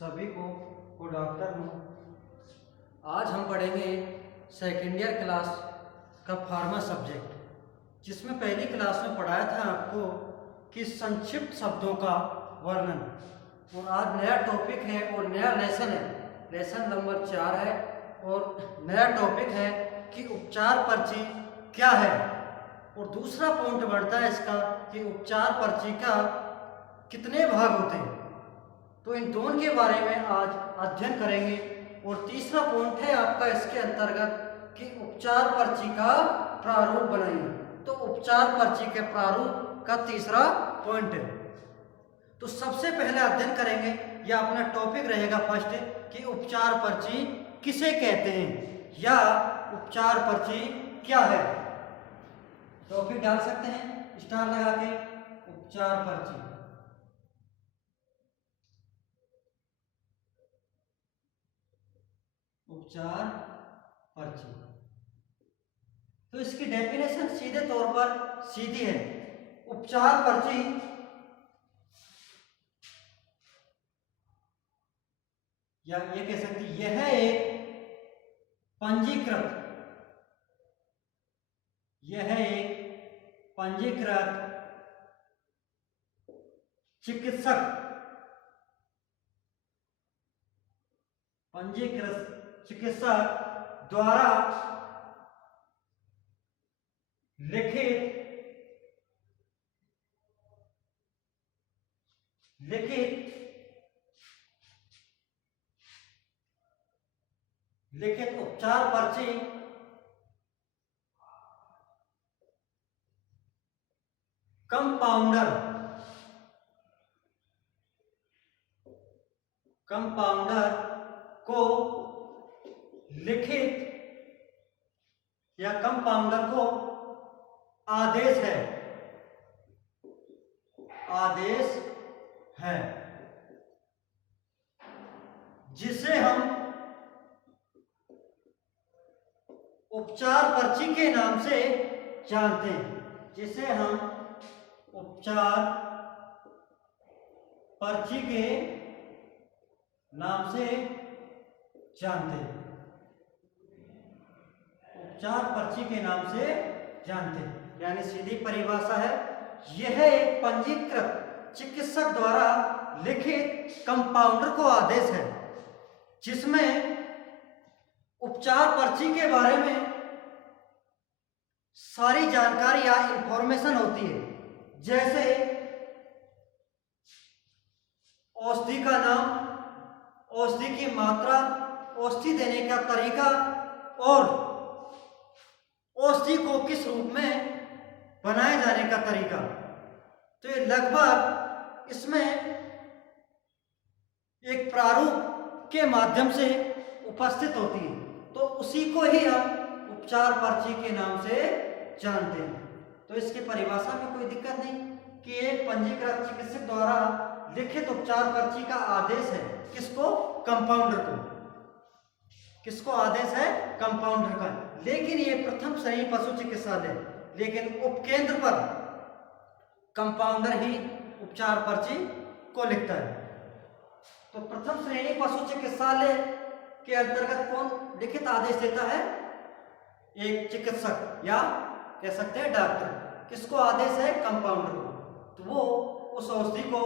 सभी को good afternoon. आज हम पढ़ेंगे सेकेंड ईयर क्लास का फार्मा सब्जेक्ट, जिसमें पहली क्लास में पढ़ाया था आपको कि संक्षिप्त शब्दों का वर्णन। और आज नया टॉपिक है और नया लेसन है, लेसन नंबर 4 है और नया टॉपिक है कि उपचार पर्ची क्या है। और दूसरा पॉइंट बढ़ता है इसका कि उपचार पर्ची का कितने भाग होते हैं, तो इन दोनों के बारे में आज अध्ययन करेंगे। और तीसरा पॉइंट है आपका इसके अंतर्गत कि उपचार पर्ची का प्रारूप बनाइए। तो उपचार पर्ची के प्रारूप का तीसरा पॉइंट है। तो सबसे पहले अध्ययन करेंगे, यह अपना टॉपिक रहेगा फर्स्ट, कि उपचार पर्ची किसे कहते हैं या उपचार पर्ची क्या है। टॉपिक डाल सकते हैं स्टार लगा के, उपचार पर्ची। उपचार पर्ची, तो इसकी डेफिनेशन सीधे तौर पर सीधी है। उपचार पर्ची या ये कह सकते यह एक पंजीकृत चिकित्सक द्वारा लिखित उपचार पर्ची कंपाउंडर को लिखित या कंपाउंडर को आदेश है जिसे हम उपचार पर्ची के नाम से जानते हैं, उपचार पर्ची के नाम से जानते हैं। उपचार पर्ची के नाम से जानते हैं यानी सीधी परिभाषा है, यह एक पंजीकृत चिकित्सक द्वारा लिखित कंपाउंडर को आदेश है जिसमें उपचार पर्ची के बारे में सारी जानकारी या इंफॉर्मेशन होती है, जैसे औषधि का नाम, औषधि की मात्रा, औषधि देने का तरीका और औषधि को किस रूप में बनाए जाने का तरीका। तो ये लगभग इसमें एक प्रारूप के माध्यम से उपस्थित होती है, तो उसी को ही हम उपचार पर्ची के नाम से जानते हैं। तो इसकी परिभाषा में कोई दिक्कत नहीं कि एक पंजीकृत चिकित्सक द्वारा लिखित उपचार पर्ची का आदेश है किसको, कंपाउंडर को। किसको आदेश है, कंपाउंडर का। लेकिन ये प्रथम श्रेणी पशु चिकित्सालय, लेकिन उपकेंद्र पर कंपाउंडर ही उपचार पर्ची को लिखता है। तो प्रथम श्रेणी पशु चिकित्सालय के अंतर्गत कौन लिखित आदेश देता है, एक चिकित्सक या कह सकते हैं डॉक्टर। किसको आदेश है, कंपाउंडर को। तो वो उस औषधि को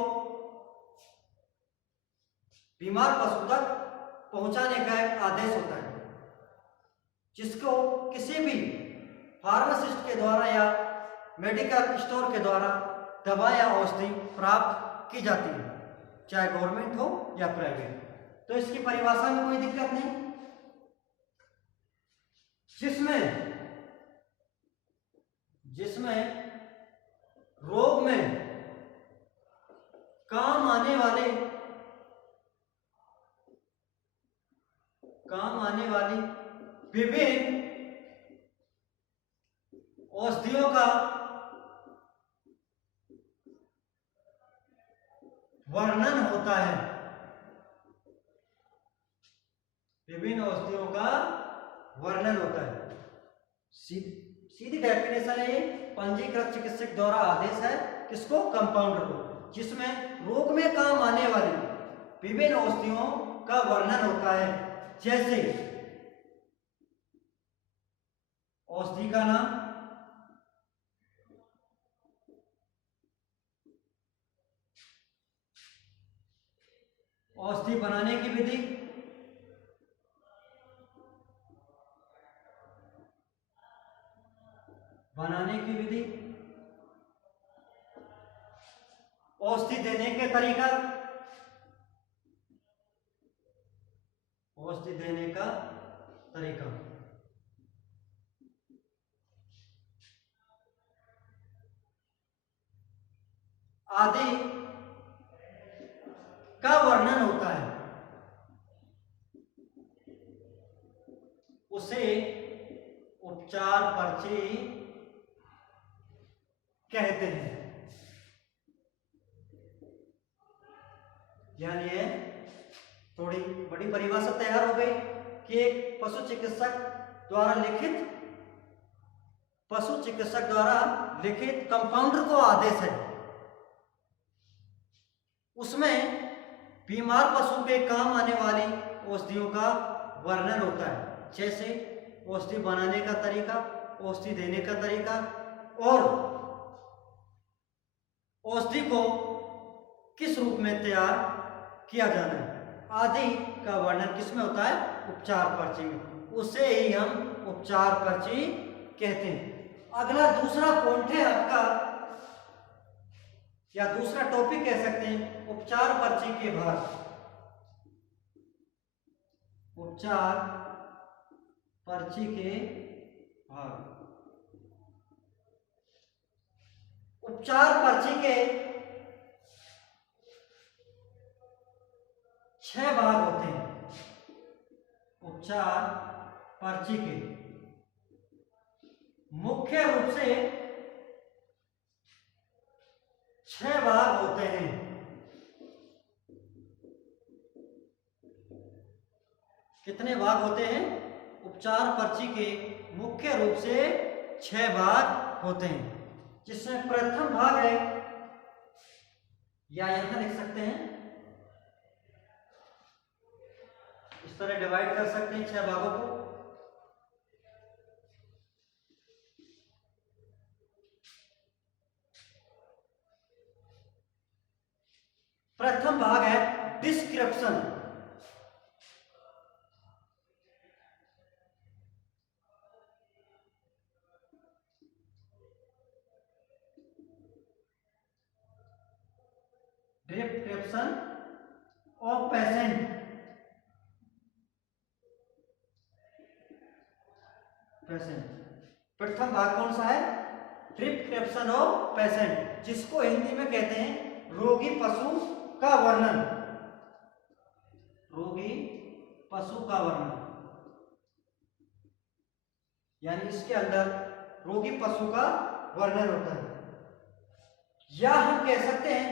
बीमार पशु तक पहुंचाने का एक आदेश होता है, जिसको किसी भी फार्मासिस्ट के द्वारा या मेडिकल स्टोर के द्वारा दवा या औषधि प्राप्त की जाती है, चाहे गवर्नमेंट हो या प्राइवेट। तो इसकी परिभाषा में कोई दिक्कत नहीं, जिसमें रोग में काम आने वाली विभिन्न औषधियों का वर्णन होता है। विभिन्न औषधियों का वर्णन होता है। सीधी डेफिनेशन है, ये पंजीकृत चिकित्सक द्वारा आदेश है किसको, कंपाउंडर को, जिसमें रोग में काम आने वाली विभिन्न औषधियों का वर्णन होता है। जैसे औषधि का नाम, औषधि बनाने की विधि, बनाने की विधि, औषधि देने के तरीका, औषधि देने का तरीका, आदि का वर्णन होता है। उसे उपचार पर्ची कहते हैं। यानी ये थोड़ी बड़ी परिभाषा तैयार हो गई कि एक पशु चिकित्सक द्वारा लिखित कंपाउंडर को आदेश है, उसमें बीमार पशु के काम आने वाली औषधियों का वर्णन होता है। जैसे औषधि बनाने का तरीका, औषधि देने का तरीका, और औषधि को किस रूप में तैयार किया जाना है आदि का वर्णन किसमें होता है? उपचार पर्ची में। उसे ही हम उपचार पर्ची कहते हैं। अगला दूसरा पॉइंट है आपका, या दूसरा टॉपिक कह सकते हैं, उपचार पर्ची के भाग। उपचार पर्ची के भाग। उपचार पर्ची के 6 भाग होते हैं। उपचार पर्ची के मुख्य रूप से 6 भाग होते हैं। कितने भाग होते हैं? उपचार पर्ची के मुख्य रूप से 6 भाग होते हैं, जिसमें प्रथम भाग है, या यहां लिख सकते हैं, इस तरह डिवाइड कर सकते हैं 6 भागों को। प्रथम भाग है डिस्क्रिप्शन। Description of patient. प्रथम भाग कौन सा है? डिस्क्रिप्शन ऑफ पेशेंट, जिसको हिंदी में कहते हैं रोगी पशु का वर्णन। रोगी पशु का वर्णन, यानी इसके अंदर रोगी पशु का वर्णन होता है। या हम कह सकते हैं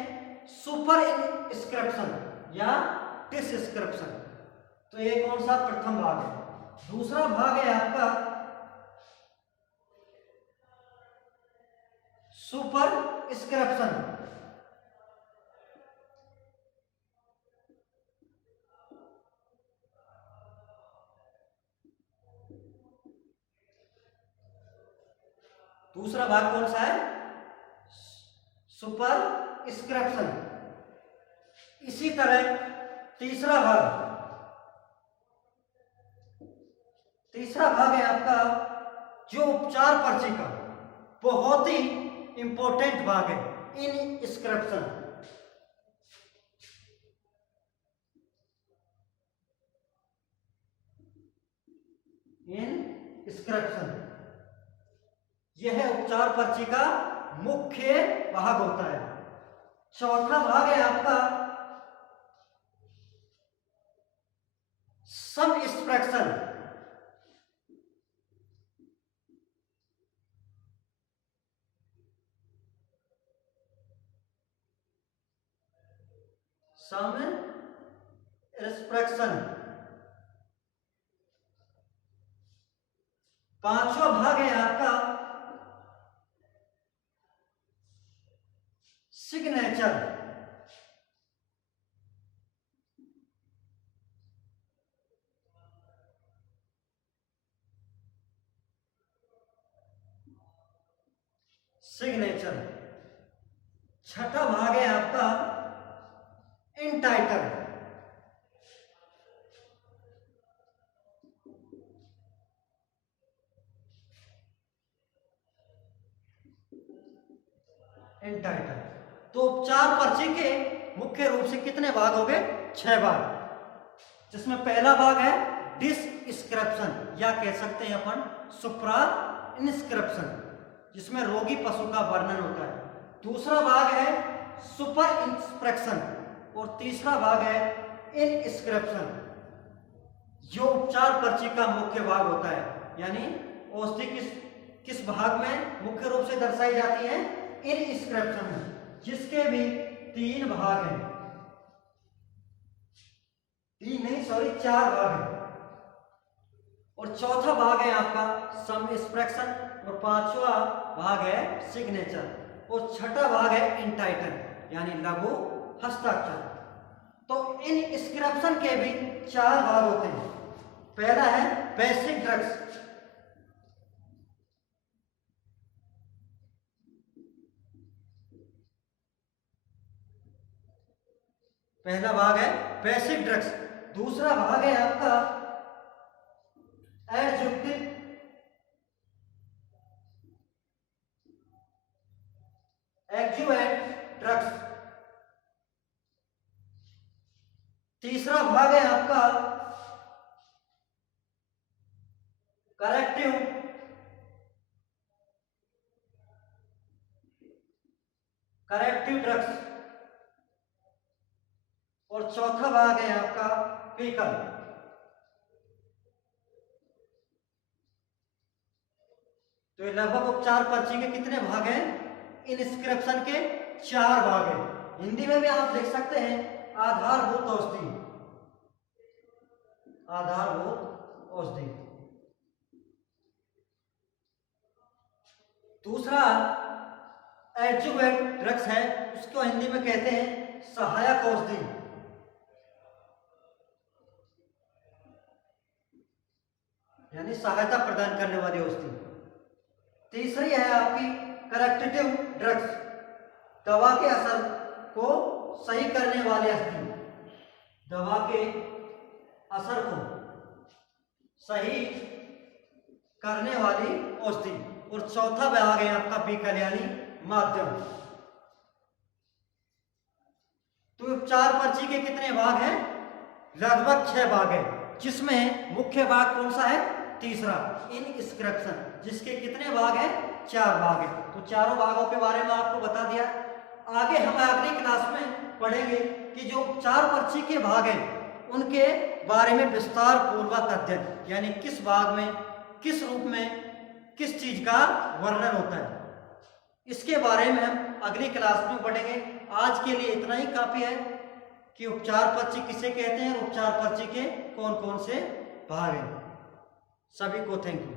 सुपर इंस्क्रिप्शन या डिस्क्रिप्शन। तो ये कौन सा प्रथम भाग है। दूसरा भाग है आपका सुपर इंस्क्रिप्शन। दूसरा भाग कौन सा है? Super inscription. इसी तरह तीसरा भाग है आपका जो उपचार पर्ची का बहुत ही इंपॉर्टेंट भाग है, इंस्क्रिप्शन। इंस्क्रिप्शन यह उपचार पर्ची का मुख्य भाग होता है। चौथा भाग है आपका सबस्क्रिप्शन। सबस्क्रिप्शन। पांचवा भाग है आपका सिग्नेचर। सिग्नेचर। छठा भाग है आपका इंटाइटल। इंटाइटल। तो उपचार पर्ची के मुख्य रूप से कितने भाग हो गए? 6 भाग, जिसमें पहला भाग है डिस्क्रिप्शन, या कह सकते हैं अपन सुप्रा इंस्क्रिप्शन, जिसमें रोगी पशु का वर्णन होता है। दूसरा भाग है सुपर इंस्पेक्शन और तीसरा भाग है इनस्क्रिप्शन, जो उपचार पर्ची का मुख्य भाग होता है। यानी औषधि किस भाग में मुख्य रूप से दर्शाई जाती है? इनस्क्रिप्शन में, जिसके भी 3 भाग हैं। 3 नहीं, सॉरी 4 भाग हैं। और चौथा भाग है आपका सबइंस्पेक्शन और पांचवा भाग है सिग्नेचर और छठा भाग है इंटाइटल यानी लघु हस्ताक्षर। तो इनस्क्रिप्शन के भी 4 भाग होते हैं। पहला है बेसिक ड्रग्स। पहला भाग है बेसिक ड्रग्स। दूसरा भाग है आपका एडजुक्टिव एडजुवेंट ड्रग्स। तीसरा भाग है आपका करेक्टिव ड्रग्स और चौथा भाग है आपका फीकल। तो ये लगभग उपचार पर्ची के कितने भाग हैं? इनस्क्रिप्शन के 4 भाग हैं। हिंदी में भी आप देख सकते हैं आधारभूत औषधि। आधारभूत औषधि। दूसरा एडजुवेंट ड्रग्स है, उसको हिंदी में कहते हैं सहायक औषधि। यानी सहायता प्रदान करने वाली औषधि। तीसरी है आपकी करेक्टिव ड्रग्स, दवा के असर को सही करने वाली औषधि। दवा के असर को सही करने वाली औषधि। और चौथा भाग है आपका बीकल यानी माध्यम। तो उपचार पर्ची के कितने भाग हैं? लगभग 6 भाग हैं, जिसमें मुख्य भाग कौन सा है? तीसरा इनस्क्रिप्शन, जिसके कितने भाग हैं? 4 भाग हैं। तो चारों भागों के बारे में आपको बता दिया। आगे हम अगली क्लास में पढ़ेंगे कि जो उपचार पर्ची के भाग हैं उनके बारे में विस्तार पूर्वक अध्ययन, यानी किस भाग में किस रूप में किस चीज का वर्णन होता है, इसके बारे में हम अगली क्लास में पढ़ेंगे। आज के लिए इतना ही काफी है कि उपचार पर्ची किसे कहते हैं और उपचार पर्ची के कौन कौन से भाग हैं। सभी को थैंक यू।